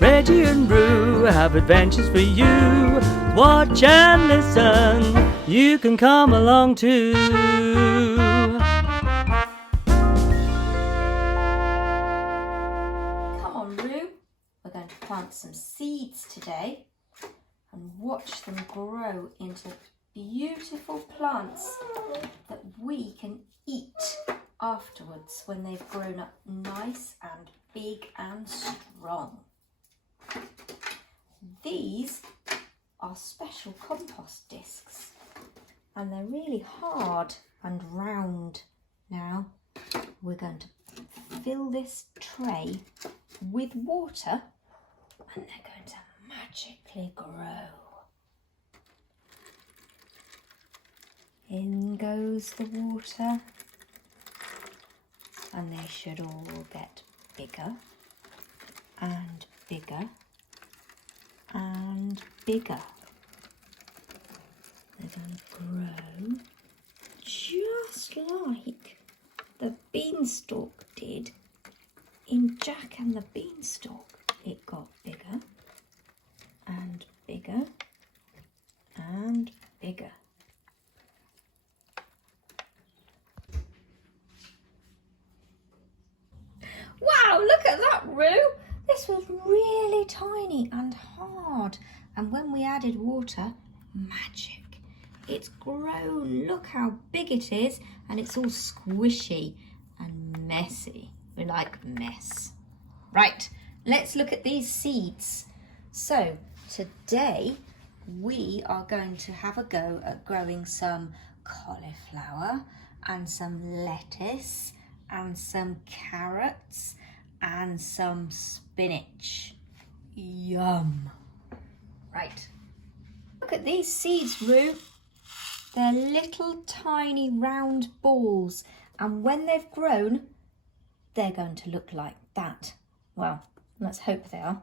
Reggie and Roo have adventures for you. Watch and listen, you can come along too. Come on, Roo. We're going to plant some seeds today and watch them grow into beautiful plants that we can eat afterwards when they've grown up nice and big and strong. These are special compost discs and they're really hard and round. Now we're going to fill this tray with water and they're going to magically grow. In goes the water and they should all get bigger and bigger and bigger. They're going to grow just like the beanstalk did in Jack and the Beanstalk. It got bigger and bigger and bigger. Wow, look at that, Roo! This was really tiny and hard, and when we added water, magic. It's grown. Look how big it is, and it's all squishy and messy. We like mess. Right, let's look at these seeds. So today we are going to have a go at growing some cauliflower and some lettuce and some carrots and some spinach. Yum. Right. Look at these seeds, Roo. They're little tiny round balls, and when they've grown, they're going to look like that. Well, let's hope they are.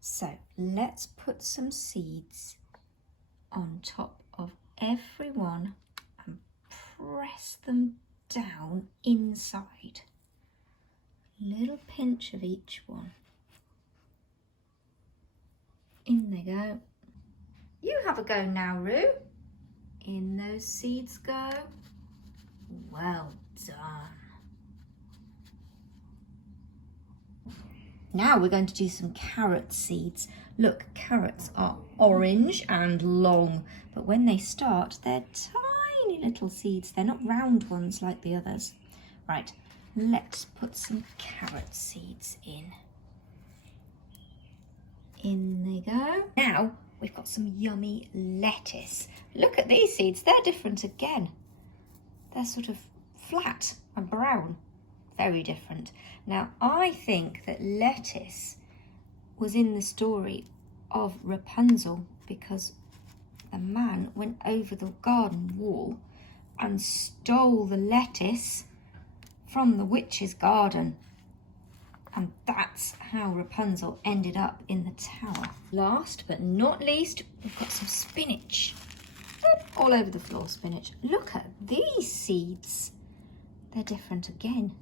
So let's put some seeds on top of every one and press them down inside. Little pinch of each one. In they go. You have a go now, Roo. In those seeds go. Well done. Now we're going to do some carrot seeds. Look, carrots are orange and long, but when they start, they're tiny little seeds. They're not round ones like the others. Right, let's put some carrot seeds in. In they go. Now we've got some yummy lettuce. Look at these seeds, they're different again. They're sort of flat and brown, very different. Now I think that lettuce was in the story of Rapunzel because the man went over the garden wall and stole the lettuce from the witch's garden. And that's how Rapunzel ended up in the tower. Last but not least, we've got some spinach. All over the floor, spinach. Look at these seeds. They're different again.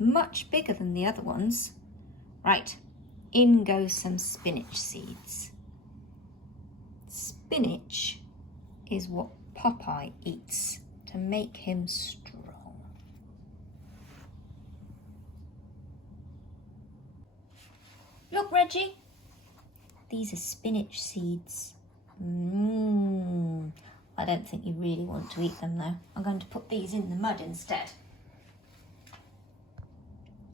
Much bigger than the other ones. Right, in goes some spinach seeds. Spinach is what Popeye eats to make him strong. Look, Reggie, these are spinach seeds. I don't think you really want to eat them though. I'm going to put these in the mud instead.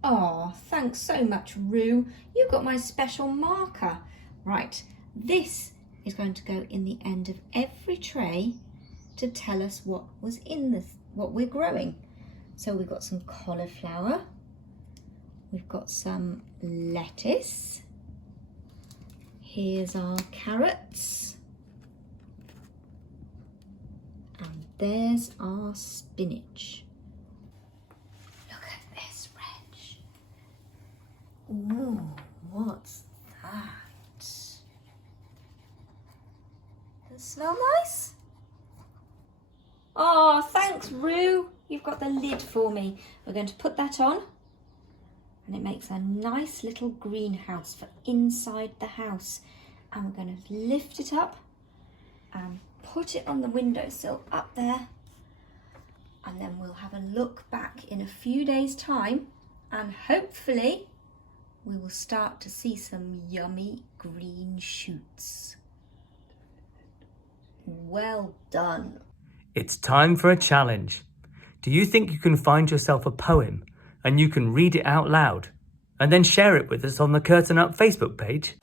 Oh, thanks so much, Roo. You got my special marker. Right, this is going to go in the end of every tray to tell us what was in what we're growing. So we've got some cauliflower. We've got some lettuce. Here's our carrots. And there's our spinach. Look at this, Reg. Ooh, what's that? Does it smell nice? Oh, thanks, Roo. You've got the lid for me. We're going to put that on. and it makes a nice little greenhouse for inside the house. And we're going to lift it up and put it on the windowsill up there, and then we'll have a look back in a few days' time, and hopefully we will start to see some yummy green shoots. Well done. It's time for a challenge. Do you think you can find yourself a poem and you can read it out loud and then share it with us on the Curtain Up Facebook page?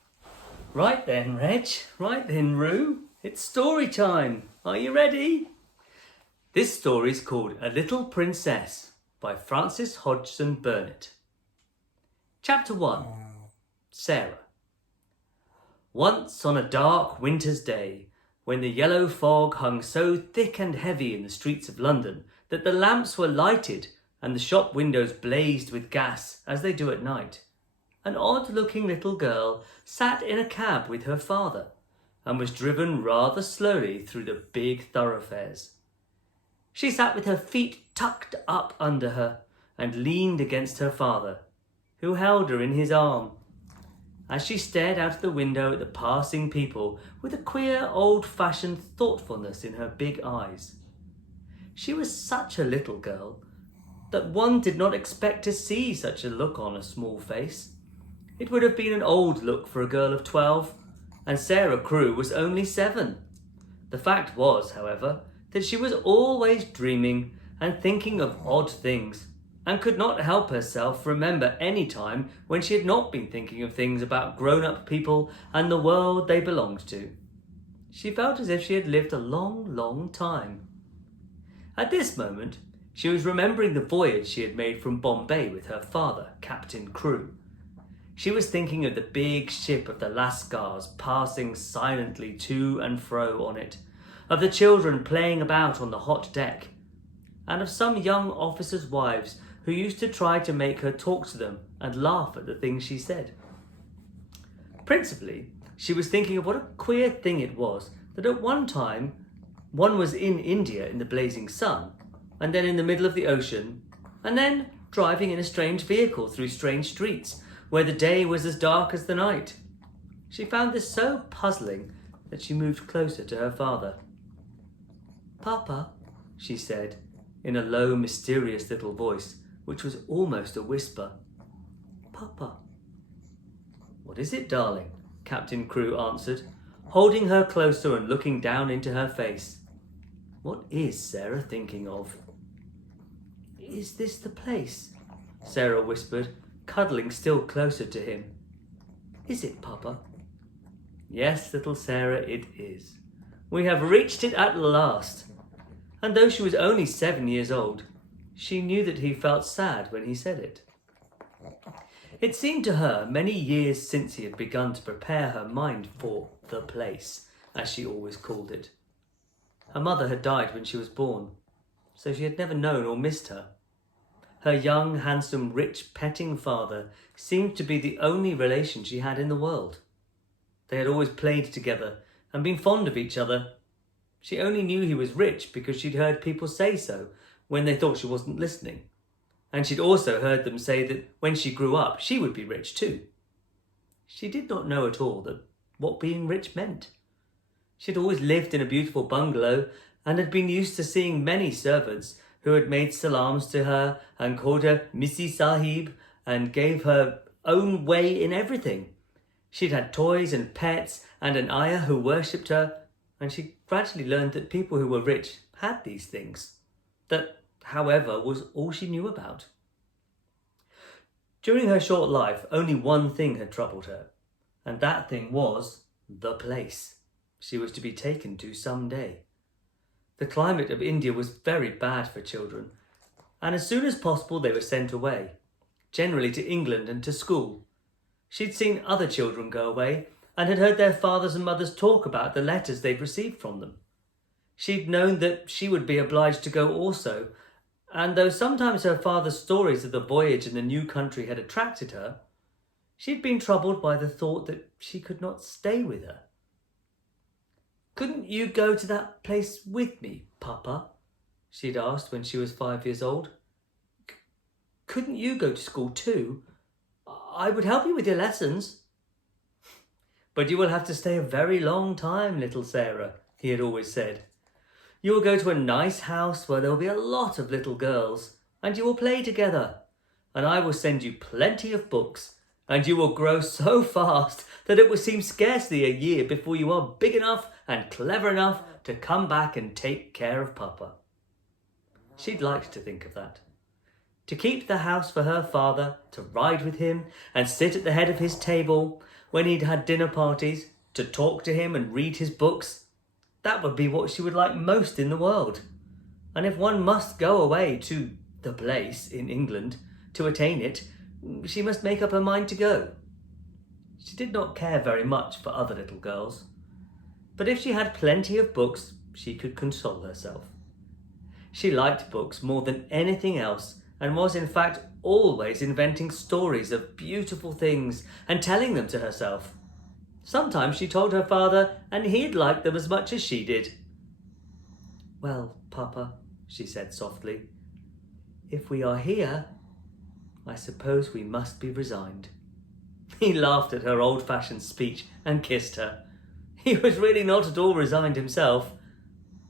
Right then, Reg. Right then, Roo. It's story time. Are you ready? This story is called A Little Princess by Frances Hodgson Burnett. Chapter 1. Sarah. Once on a dark winter's day, when the yellow fog hung so thick and heavy in the streets of London that the lamps were lighted and the shop windows blazed with gas as they do at night, an odd-looking little girl sat in a cab with her father and was driven rather slowly through the big thoroughfares. She sat with her feet tucked up under her and leaned against her father, who held her in his arm, as she stared out of the window at the passing people with a queer old-fashioned thoughtfulness in her big eyes. She was such a little girl that one did not expect to see such a look on a small face. It would have been an old look for a girl of 12, and Sarah Crewe was only 7. The fact was, however, that she was always dreaming and thinking of odd things, and could not help herself remember any time when she had not been thinking of things about grown-up people and the world they belonged to. She felt as if she had lived a long, long time. At this moment, she was remembering the voyage she had made from Bombay with her father, Captain Crewe. She was thinking of the big ship of the Lascars passing silently to and fro on it, of the children playing about on the hot deck, and of some young officers' wives who used to try to make her talk to them and laugh at the things she said. Principally, she was thinking of what a queer thing it was that at one time one was in India in the blazing sun, and then in the middle of the ocean, and then driving in a strange vehicle through strange streets where the day was as dark as the night. She found this so puzzling that she moved closer to her father. "Papa," she said, in a low, mysterious little voice, which was almost a whisper. "Papa." "What is it, darling?" Captain Crewe answered, holding her closer and looking down into her face. What is Sarah thinking of? "Is this the place?" Sarah whispered, cuddling still closer to him. "Is it, Papa?" "Yes, little Sarah, it is. We have reached it at last." And though she was only 7 years old, she knew that he felt sad when he said it. It seemed to her many years since he had begun to prepare her mind for the place, as she always called it. Her mother had died when she was born, so she had never known or missed her. Her young, handsome, rich, petting father seemed to be the only relation she had in the world. They had always played together and been fond of each other. She only knew he was rich because she'd heard people say so when they thought she wasn't listening. And she'd also heard them say that when she grew up, she would be rich too. She did not know at all what being rich meant. She'd always lived in a beautiful bungalow and had been used to seeing many servants who had made salams to her and called her Missy Sahib and gave her own way in everything. She'd had toys and pets and an ayah who worshipped her, and she gradually learned that people who were rich had these things. That, however, was all she knew about. During her short life, only one thing had troubled her, and that thing was the place she was to be taken to some day. The climate of India was very bad for children, and as soon as possible they were sent away, generally to England and to school. She'd seen other children go away and had heard their fathers and mothers talk about the letters they'd received from them. She'd known that she would be obliged to go also, and though sometimes her father's stories of the voyage in the new country had attracted her, she'd been troubled by the thought that she could not stay with her. "Couldn't you go to that place with me, Papa?" she'd asked when she was 5 years old. "Couldn't you go to school too? I would help you with your lessons. But you will have to stay a very long time, little Sarah, he had always said. You will go to a nice house where there will be a lot of little girls, and you will play together, and I will send you plenty of books, and you will grow so fast that it will seem scarcely a year before you are big enough and clever enough to come back and take care of Papa. She'd liked to think of that. To keep the house for her father, to ride with him and sit at the head of his table when he'd had dinner parties, to talk to him and read his books, that would be what she would like most in the world. And if one must go away to the place in England to attain it, she must make up her mind to go. She did not care very much for other little girls, but if she had plenty of books, she could console herself. She liked books more than anything else, and was in fact always inventing stories of beautiful things and telling them to herself. Sometimes she told her father, and he'd like them as much as she did. Well, Papa, she said softly, if we are here, I suppose we must be resigned. He laughed at her old-fashioned speech and kissed her. He was really not at all resigned himself,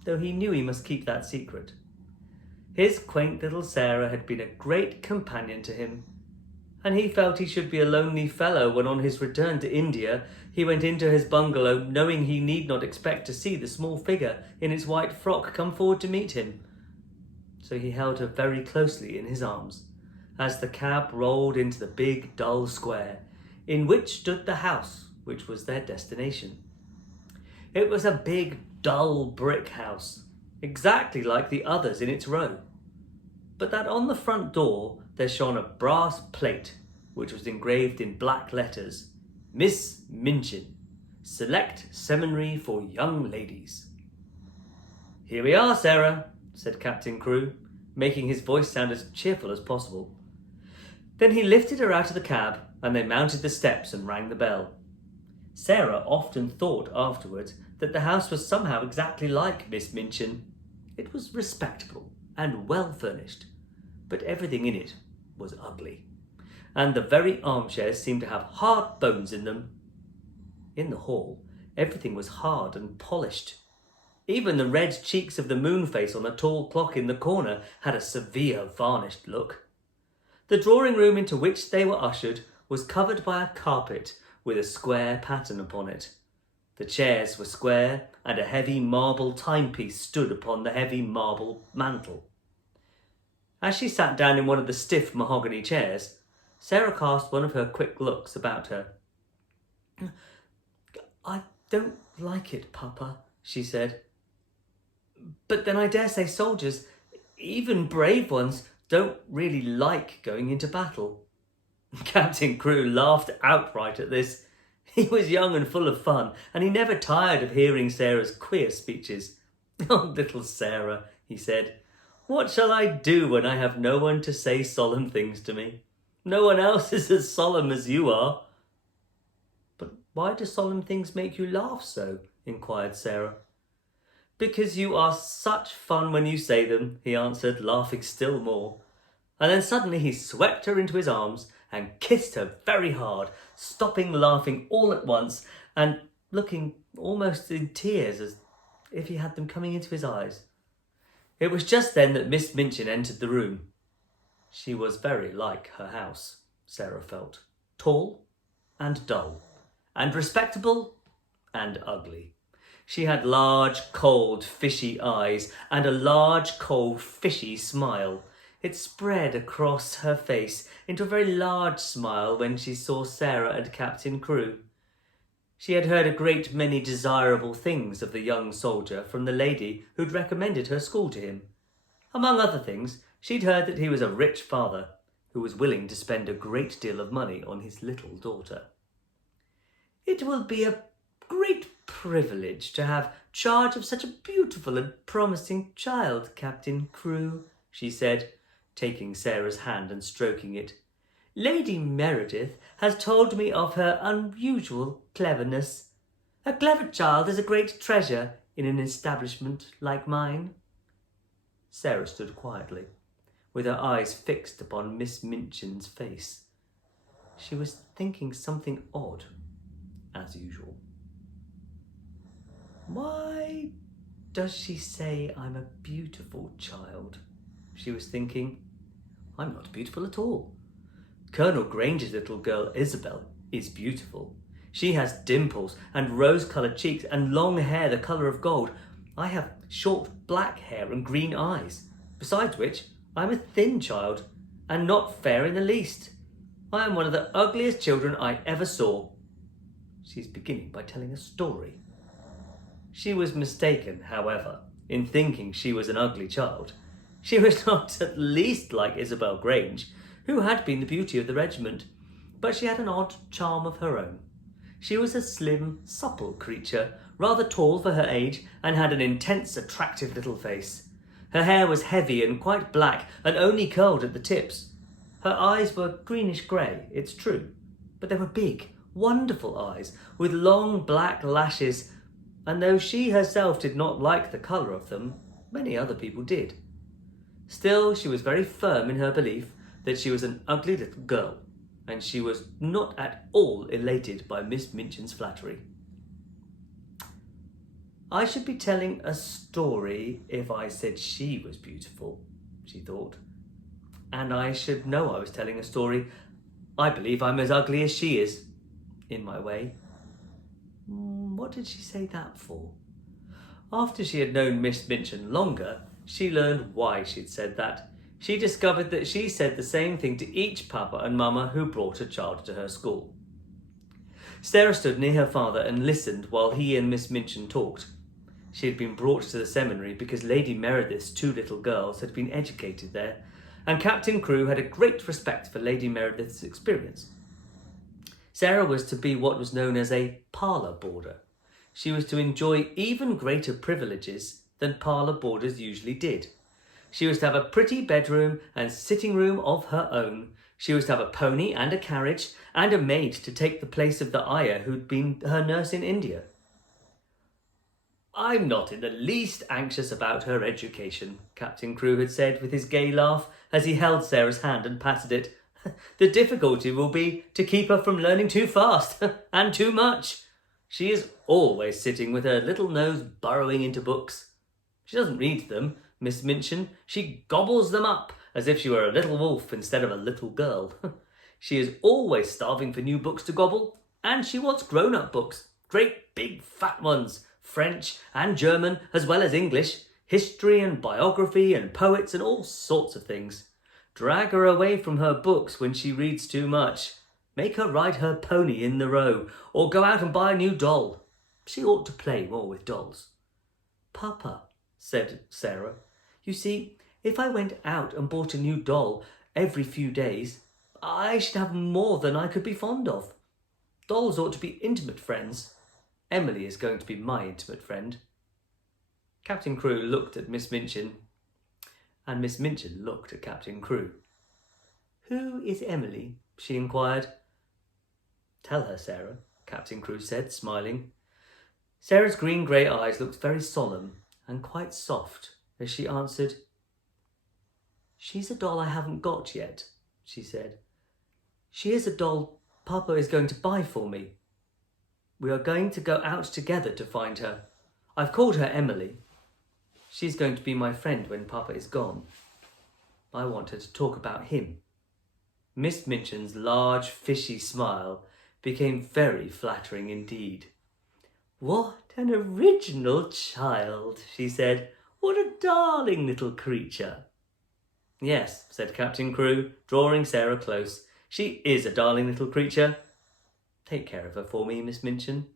though he knew he must keep that secret. His quaint little Sarah had been a great companion to him, and he felt he should be a lonely fellow when on his return to India he went into his bungalow knowing he need not expect to see the small figure in its white frock come forward to meet him. So he held her very closely in his arms as the cab rolled into the big dull square in which stood the house which was their destination. It was a big dull brick house, exactly like the others in its row, but that on the front door there shone a brass plate which was engraved in black letters, Miss Minchin, Select Seminary for Young Ladies. Here we are, Sarah, said Captain Crewe, making his voice sound as cheerful as possible. Then he lifted her out of the cab, and they mounted the steps and rang the bell. Sarah often thought afterwards that the house was somehow exactly like Miss Minchin. It was respectable and well furnished, but everything in it was ugly, and the very armchairs seemed to have hard bones in them. In the hall, everything was hard and polished. Even the red cheeks of the moon face on a tall clock in the corner had a severe varnished look. The drawing room into which they were ushered was covered by a carpet with a square pattern upon it. The chairs were square, and a heavy marble timepiece stood upon the heavy marble mantel. As she sat down in one of the stiff mahogany chairs, Sarah cast one of her quick looks about her. I don't like it, Papa, she said. But then I dare say soldiers, even brave ones, don't really like going into battle. Captain Crewe laughed outright at this. He was young and full of fun, and he never tired of hearing Sarah's queer speeches. Oh, little Sarah, he said, what shall I do when I have no one to say solemn things to me? No one else is as solemn as you are. But why do solemn things make you laugh so? Inquired Sarah. Because you are such fun when you say them, he answered, laughing still more. And then suddenly he swept her into his arms and kissed her very hard, stopping laughing all at once and looking almost in tears as if he had them coming into his eyes. It was just then that Miss Minchin entered the room. She was very like her house, Sarah felt, tall and dull, and respectable and ugly. She had large, cold, fishy eyes and a large, cold, fishy smile. It spread across her face into a very large smile when she saw Sarah and Captain Crewe. She had heard a great many desirable things of the young soldier from the lady who'd recommended her school to him. Among other things, she'd heard that he was a rich father who was willing to spend a great deal of money on his little daughter. It will be a great privilege to have charge of such a beautiful and promising child, Captain Crewe, she said, taking Sarah's hand and stroking it. Lady Meredith has told me of her unusual cleverness. A clever child is a great treasure in an establishment like mine. Sarah stood quietly, with her eyes fixed upon Miss Minchin's face. She was thinking something odd, as usual. Why does she say I'm a beautiful child? She was thinking. I'm not beautiful at all. Colonel Granger's little girl, Isabel, is beautiful. She has dimples and rose-coloured cheeks and long hair the colour of gold. I have short black hair and green eyes. Besides which, I am a thin child and not fair in the least. I am one of the ugliest children I ever saw. She's beginning by telling a story. She was mistaken, however, in thinking she was an ugly child. She was not at least like Isabel Grange, who had been the beauty of the regiment, but she had an odd charm of her own. She was a slim, supple creature, rather tall for her age, and had an intense, attractive little face. Her hair was heavy and quite black, and only curled at the tips. Her eyes were greenish-grey, it's true, but they were big, wonderful eyes, with long black lashes, and though she herself did not like the colour of them, many other people did. Still, she was very firm in her belief that she was an ugly little girl, and she was not at all elated by Miss Minchin's flattery. I should be telling a story if I said she was beautiful, she thought. And I should know I was telling a story. I believe I'm as ugly as she is, in my way. What did she say that for? After she had known Miss Minchin longer, she learned why she'd said that. She discovered that she said the same thing to each papa and mamma who brought a child to her school. Sarah stood near her father and listened while he and Miss Minchin talked. She had been brought to the seminary because Lady Meredith's 2 little girls had been educated there, and Captain Crewe had a great respect for Lady Meredith's experience. Sarah was to be what was known as a parlour boarder. She was to enjoy even greater privileges than parlour boarders usually did. She was to have a pretty bedroom and sitting room of her own. She was to have a pony and a carriage and a maid to take the place of the ayah who'd been her nurse in India. I'm not in the least anxious about her education, Captain Crewe had said with his gay laugh as he held Sarah's hand and patted it. The difficulty will be to keep her from learning too fast and too much. She is always sitting with her little nose burrowing into books. She doesn't read them, Miss Minchin. She gobbles them up as if she were a little wolf instead of a little girl. She is always starving for new books to gobble, and she wants grown-up books, great big fat ones, French and German as well as English, history and biography and poets and all sorts of things. Drag her away from her books when she reads too much. Make her ride her pony in the Row, or go out and buy a new doll. She ought to play more with dolls. Papa, said Sarah, you see, if I went out and bought a new doll every few days, I should have more than I could be fond of. Dolls ought to be intimate friends. Emily is going to be my intimate friend. Captain Crewe looked at Miss Minchin, and Miss Minchin looked at Captain Crewe. Who is Emily? She inquired. Tell her, Sarah, Captain Crewe said, smiling. Sarah's green-grey eyes looked very solemn and quite soft as she answered, She's a doll I haven't got yet, she said. She is a doll Papa is going to buy for me. We are going to go out together to find her. I've called her Emily. She's going to be my friend when Papa is gone. I want her to talk about him. Miss Minchin's large, fishy smile became very flattering indeed. What an original child, she said. What a darling little creature. Yes, said Captain Crewe, drawing Sarah close. She is a darling little creature. Take care of her for me, Miss Minchin.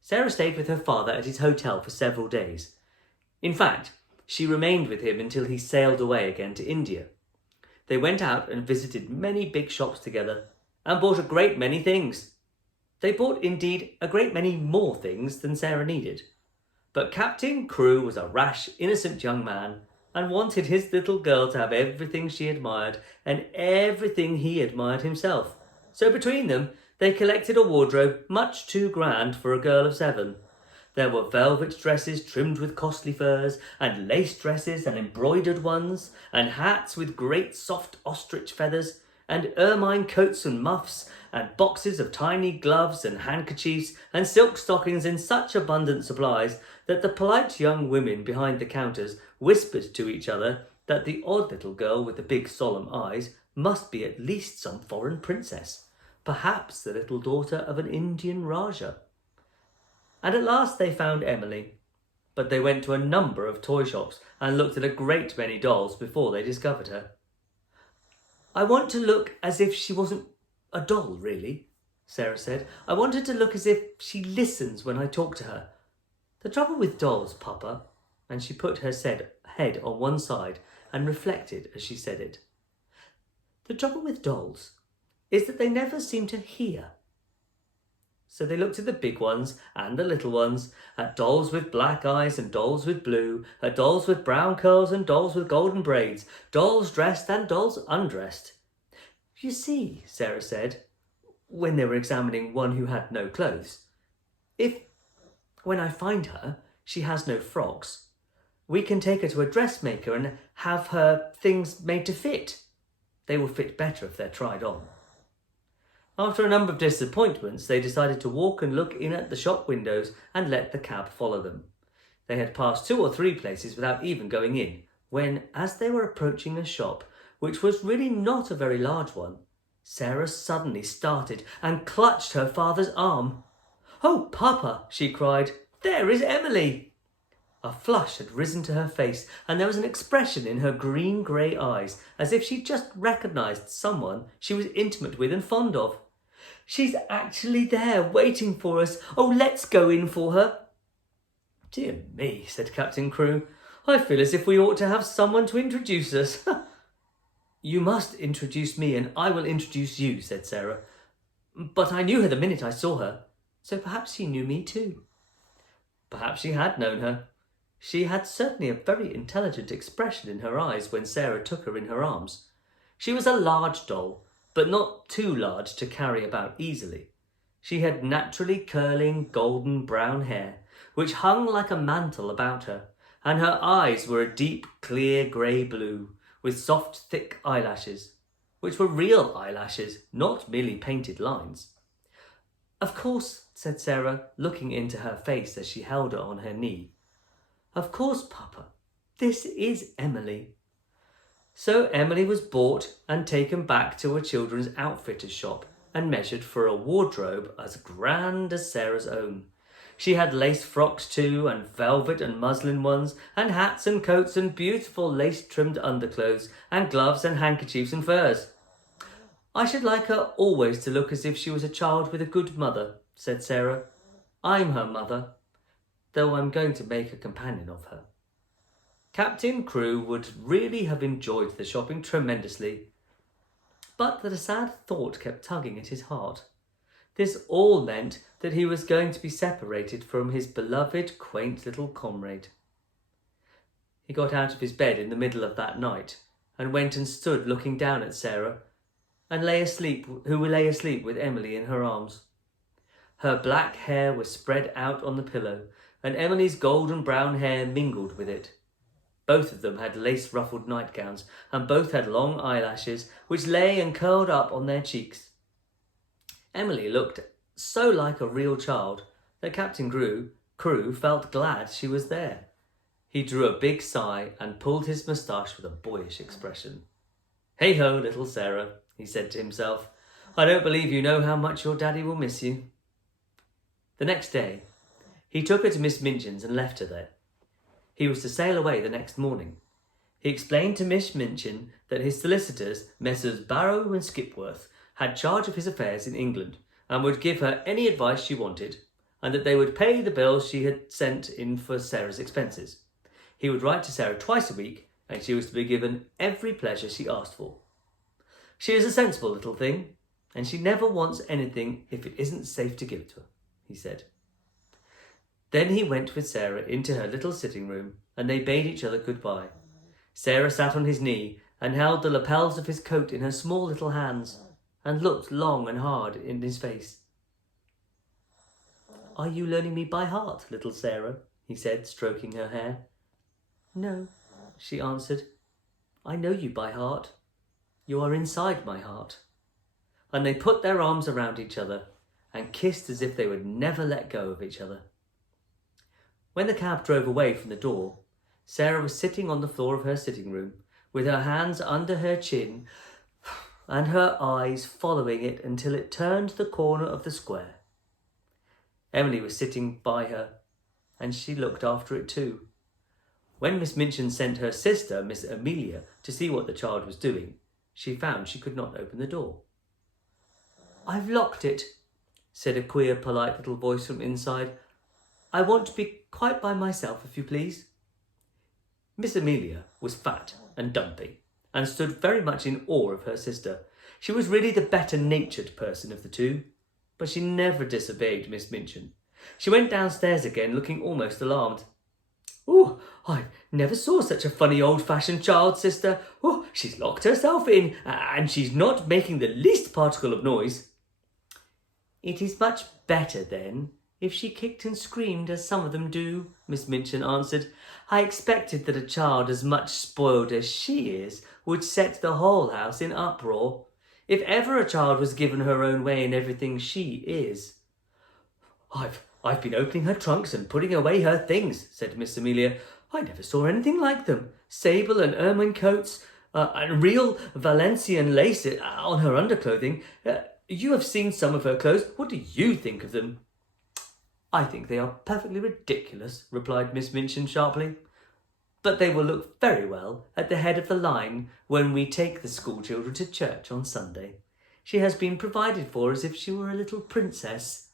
Sarah stayed with her father at his hotel for several days. In fact, she remained with him until he sailed away again to India. They went out and visited many big shops together and bought a great many things. They bought, indeed, a great many more things than Sarah needed. But Captain Crewe was a rash, innocent young man and wanted his little girl to have everything she admired and everything he admired himself. So between them, they collected a wardrobe much too grand for a girl of 7. There were velvet dresses trimmed with costly furs, and lace dresses and embroidered ones, and hats with great soft ostrich feathers, and ermine coats and muffs, and boxes of tiny gloves and handkerchiefs and silk stockings in such abundant supplies that the polite young women behind the counters whispered to each other that the odd little girl with the big solemn eyes must be at least some foreign princess, perhaps the little daughter of an Indian Rajah. And at last they found Emily, but they went to a number of toy shops and looked at a great many dolls before they discovered her. "I want to look as if she wasn't a doll, really," Sarah said. "I want her to look as if she listens when I talk to her. The trouble with dolls, Papa," and she put her head on one side and reflected as she said it. "The trouble with dolls is that they never seem to hear." So they looked at the big ones and the little ones, at dolls with black eyes and dolls with blue, at dolls with brown curls and dolls with golden braids, dolls dressed and dolls undressed. "You see," Sarah said, when they were examining one who had no clothes, "if, when I find her, she has no frocks, we can take her to a dressmaker and have her things made to fit. They will fit better if they're tried on." After a number of disappointments, they decided to walk and look in at the shop windows and let the cab follow them. They had passed 2 or 3 places without even going in, when, as they were approaching a shop, which was really not a very large one, Sarah suddenly started and clutched her father's arm. "Oh, Papa," she cried, "there is Emily!" A flush had risen to her face, and there was an expression in her green-grey eyes, as if she just recognised someone she was intimate with and fond of. "She's actually there, waiting for us. Oh, let's go in for her." "Dear me," said Captain Crewe, "I feel as if we ought to have someone to introduce us." "You must introduce me and I will introduce you," said Sarah. "But I knew her the minute I saw her, so perhaps she knew me too." Perhaps she had known her. She had certainly a very intelligent expression in her eyes when Sarah took her in her arms. She was a large doll, but not too large to carry about easily. She had naturally curling golden brown hair, which hung like a mantle about her, and her eyes were a deep, clear grey blue, with soft, thick eyelashes, which were real eyelashes, not merely painted lines. "Of course," said Sarah, looking into her face as she held her on her knee. "Of course, Papa, this is Emily." So Emily was bought and taken back to a children's outfitter's shop and measured for a wardrobe as grand as Sarah's own. She had lace frocks too, and velvet and muslin ones, and hats and coats and beautiful lace-trimmed underclothes, and gloves and handkerchiefs and furs. "I should like her always to look as if she was a child with a good mother," said Sarah. "I'm her mother, though I'm going to make a companion of her." Captain Crewe would really have enjoyed the shopping tremendously, but that a sad thought kept tugging at his heart. This all meant that he was going to be separated from his beloved, quaint little comrade. He got out of his bed in the middle of that night and went and stood looking down at Sarah, who lay asleep with Emily in her arms. Her black hair was spread out on the pillow, and Emily's golden brown hair mingled with it. Both of them had lace-ruffled nightgowns, and both had long eyelashes, which lay and curled up on their cheeks. Emily looked so like a real child that Captain Crewe felt glad she was there. He drew a big sigh and pulled his moustache with a boyish expression. "Hey-ho, little Sarah," he said to himself. "I don't believe you know how much your daddy will miss you." The next day, he took her to Miss Minchin's and left her there. He was to sail away the next morning. He explained to Miss Minchin that his solicitors, Messrs. Barrow and Skipworth, had charge of his affairs in England and would give her any advice she wanted, and that they would pay the bills she had sent in for Sarah's expenses. He would write to Sarah twice a week, and she was to be given every pleasure she asked for. "She is a sensible little thing, and she never wants anything if it isn't safe to give it to her," he said. Then he went with Sarah into her little sitting room, and they bade each other goodbye. Sarah sat on his knee and held the lapels of his coat in her small little hands and looked long and hard in his face. "Are you learning me by heart, little Sarah?" he said, stroking her hair. "No," she answered. "I know you by heart." You are inside my heart." And they put their arms around each other and kissed as if they would never let go of each other. When the cab drove away from the door, Sarah was sitting on the floor of her sitting room with her hands under her chin and her eyes following it until it turned the corner of the square. Emily was sitting by her and she looked after it too. When Miss Minchin sent her sister, Miss Amelia, to see what the child was doing, she found she could not open the door. "I've locked it," said a queer, polite little voice from inside. "I want to be quite by myself, if you please." Miss Amelia was fat and dumpy and stood very much in awe of her sister. She was really the better-natured person of the two, but she never disobeyed Miss Minchin. She went downstairs again, looking almost alarmed. "Oh, I never saw such a funny old-fashioned child, sister. Oh, she's locked herself in, and she's not making the least particle of noise." "It is much better, then, if she kicked and screamed as some of them do," Miss Minchin answered. "I expected that a child as much spoiled as she is would set the whole house in uproar. If ever a child was given her own way in everything, she is." I've been opening her trunks and putting away her things," said Miss Amelia. "I never saw anything like them. Sable and ermine coats, and real Valencian lace on her underclothing. You have seen some of her clothes. What do you think of them?" "I think they are perfectly ridiculous," replied Miss Minchin sharply. "But they will look very well at the head of the line when we take the schoolchildren to church on Sunday. She has been provided for as if she were a little princess."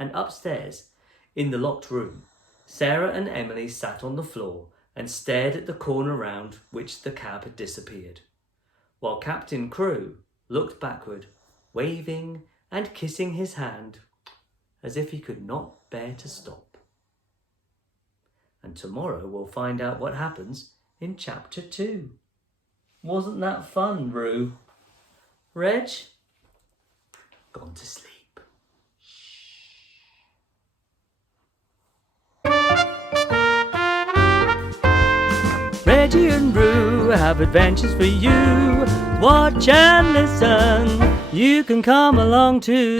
And upstairs, in the locked room, Sarah and Emily sat on the floor and stared at the corner round which the cab had disappeared, while Captain Crewe looked backward, waving and kissing his hand as if he could not bear to stop. And tomorrow we'll find out what happens in Chapter 2. Wasn't that fun, Roo? Reg? Gone to sleep. Reggie and Roo have adventures for you. Watch and listen, you can come along too.